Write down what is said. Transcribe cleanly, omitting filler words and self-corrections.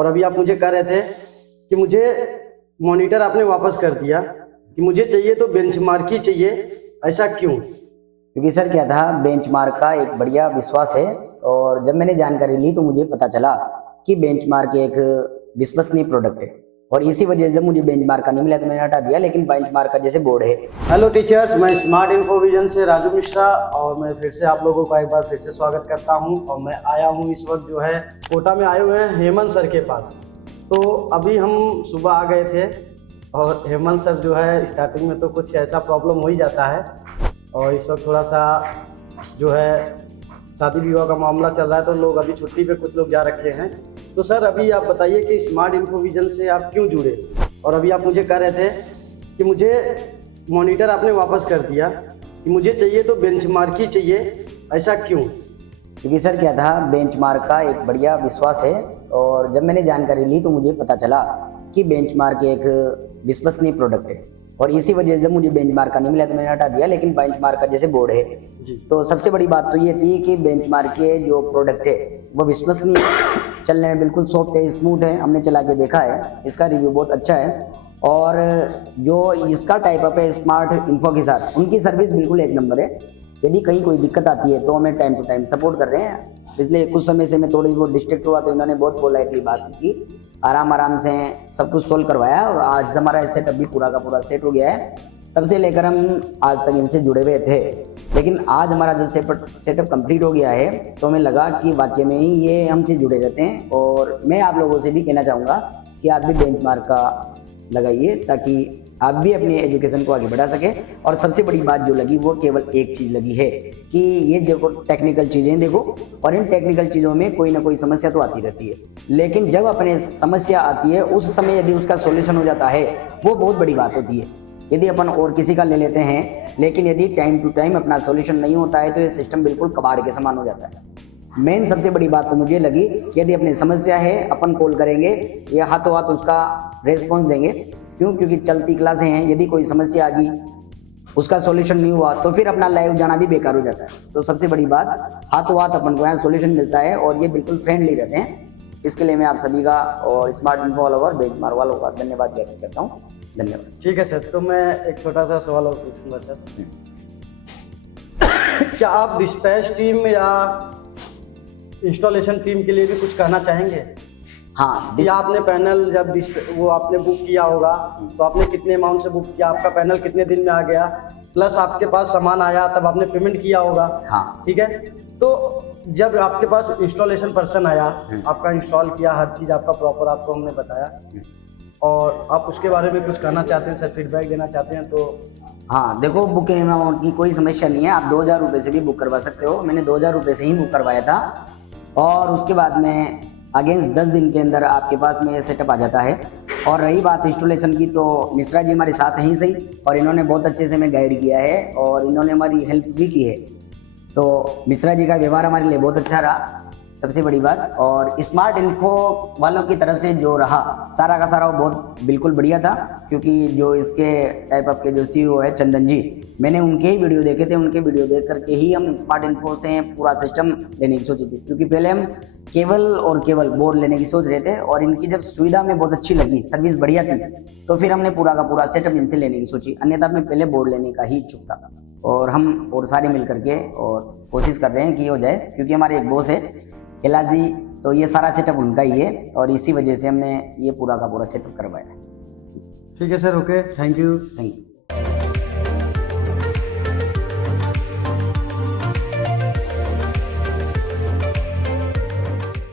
और अभी आप मुझे कह रहे थे कि मुझे मॉनिटर आपने वापस कर दिया कि मुझे चाहिए तो बेंचमार्क ही चाहिए, ऐसा क्यों? क्योंकि सर क्या था, बेंचमार्क का एक बढ़िया विश्वास है और जब मैंने जानकारी ली तो मुझे पता चला कि बेंचमार्क एक विश्वसनीय प्रोडक्ट है और इसी वजह से जब मुझे बेंचमार्क का नहीं मिला तो मैंने हटा दिया। लेकिन बेंचमार्क का जैसे बोर्ड है। हेलो टीचर्स, मैं स्मार्ट इन्फोविजन से राजू मिश्रा और मैं फिर से आप लोगों का एक बार फिर से स्वागत करता हूं। और मैं आया हूं इस वक्त जो है कोटा में आए हुए हैं हेमंत सर के पास। तो अभी हम सुबह आ गए थे और हेमंत सर जो है स्टार्टिंग में तो कुछ ऐसा प्रॉब्लम हो ही जाता है और इस वक्त थोड़ा सा जो है शादी विवाह का मामला चल रहा है तो लोग अभी छुट्टी पे कुछ लोग जा रखे हैं। तो सर अभी आप बताइए कि स्मार्ट इन्फोविजन से आप क्यों जुड़े? और अभी आप मुझे कह रहे थे कि मुझे मॉनिटर आपने वापस कर दिया कि मुझे चाहिए तो बेंचमार्क ही चाहिए, ऐसा क्यों? क्योंकि सर क्या था, बेंचमार्क का एक बढ़िया विश्वास है और जब मैंने जानकारी ली तो मुझे पता चला कि बेंचमार्क एक विश्वसनीय प्रोडक्ट है और इसी वजह से जब मुझे बेंचमार्क का नहीं मिला तो मैंने हटा दिया। लेकिन बेंचमार्क का जैसे बोर्ड है तो सबसे बड़ी बात तो ये थी कि बेंचमार्क के जो प्रोडक्ट है वो विश्वसनीय, चलने में बिल्कुल सॉफ्ट है, स्मूथ है। हमने चला के देखा है, इसका रिव्यू बहुत अच्छा है और जो इसका टाइप अप है स्मार्ट इन्फो के साथ, उनकी सर्विस बिल्कुल एक नंबर है। यदि कहीं कोई दिक्कत आती है तो हमें टाइम टू टाइम सपोर्ट कर रहे हैं। पिछले कुछ समय से मैं थोड़ी बहुत डिस्ट्रैक्ट हुआ तो इन्होंने बहुत पोलाइटली बात की, आराम से सब कुछ सोल्व करवाया और आज हमारा सेटअप भी पूरा का पूरा सेट हो गया है। तब से लेकर हम आज तक इनसे जुड़े हुए थे, लेकिन आज हमारा जो सेटअप कंप्लीट हो गया है तो हमें लगा कि वाकई में ही ये हमसे जुड़े रहते हैं। और मैं आप लोगों से भी कहना चाहूँगा कि आप भी बेंचमार्क का लगाइए ताकि आप भी अपनी एजुकेशन को आगे बढ़ा सके। और सबसे बड़ी बात जो लगी वो केवल एक चीज़ लगी है कि ये देखो टेक्निकल चीज़ें देखो, और इन टेक्निकल चीज़ों में कोई ना कोई समस्या तो आती रहती है, लेकिन जब अपने समस्या आती है उस समय यदि उसका सॉल्यूशन हो जाता है वो बहुत बड़ी बात होती है। यदि अपन और किसी का ले लेते हैं लेकिन यदि टाइम टू टाइम अपना सॉल्यूशन नहीं होता है तो ये सिस्टम बिल्कुल कबाड़ के समान हो जाता है। मेन सबसे बड़ी बात तो मुझे लगी कि यदि अपनी समस्या है अपन कॉल करेंगे या हाथों हाथ उसका रेस्पॉन्स देंगे। क्यों? क्योंकि चलती क्लासें हैं, यदि कोई समस्या आ गई उसका सॉल्यूशन नहीं हुआ तो फिर अपना लाइव जाना भी बेकार हो जाता है। तो सबसे बड़ी बात, हाथों हाथ अपन को यहाँ सॉल्यूशन मिलता है और ये बिल्कुल फ्रेंडली रहते हैं। इसके लिए मैं आप सभी का और स्मार्ट इन्फो और बेंचमार्क वालों का धन्यवाद व्यक्त करता हूँ। धन्यवाद। ठीक है सर, तो मैं एक छोटा सा सवाल और पूछूंगा सर। क्या आप डिस्पैच टीम या इंस्टॉलेशन टीम के लिए भी कुछ कहना चाहेंगे? हाँ, या आपने पैनल जब वो आपने बुक किया होगा तो आपने कितने अमाउंट से बुक किया, आपका पैनल कितने दिन में आ गया, प्लस आपके पास सामान आया तब आपने पेमेंट किया होगा। हाँ, ठीक है, तो जब आपके पास इंस्टॉलेशन पर्सन आया, आपका इंस्टॉल किया, हर चीज़ आपका प्रॉपर आपको हमने बताया और आप उसके बारे में कुछ कहना चाहते हैं सर, फीडबैक देना चाहते हैं तो? हाँ देखो, बुकिंग अमाउंट की कोई समस्या नहीं है, आप 2000 रुपये से भी बुक करवा सकते हो। मैंने 2000 रुपये से ही बुक करवाया था और उसके बाद में अगेंस्ट 10 दिन के अंदर आपके पास में ये सेटअप आ जाता है। और रही बात इंस्टॉलेशन की तो मिश्रा जी हमारे साथ हैं ही सही और इन्होंने बहुत अच्छे से हमें गाइड किया है और इन्होंने हमारी हेल्प भी की है। तो मिश्रा जी का व्यवहार हमारे लिए बहुत अच्छा रहा, सबसे बड़ी बात। और स्मार्ट इन्फो वालों की तरफ से जो रहा सारा का सारा वो बहुत बिल्कुल बढ़िया था, क्योंकि जो इसके टाइप अप के जो CEO है चंदन जी, मैंने उनके ही वीडियो देखे थे। उनके वीडियो देख करके ही हम स्मार्ट इन्फो से पूरा सिस्टम लेने की सोची थी, क्योंकि पहले हम केवल और केवल बोर्ड लेने की सोच रहे थे और इनकी जब सुविधा में बहुत अच्छी लगी, सर्विस बढ़िया थी, तो फिर हमने पूरा का पूरा सेटअप इनसे लेने की सोची। अन्यथा मैं पहले बोर्ड लेने का ही इच्छुक था और हम और सारे मिल करके और कोशिश कर रहे हैं कि हो जाए, क्योंकि हमारे एक बॉस है कैलाश जी, तो ये सारा सेटअप उनका ही है और इसी वजह से हमने ये पूरा का पूरा सेटअप करवाया है। ठीक है sir, okay, thank you. Thank you.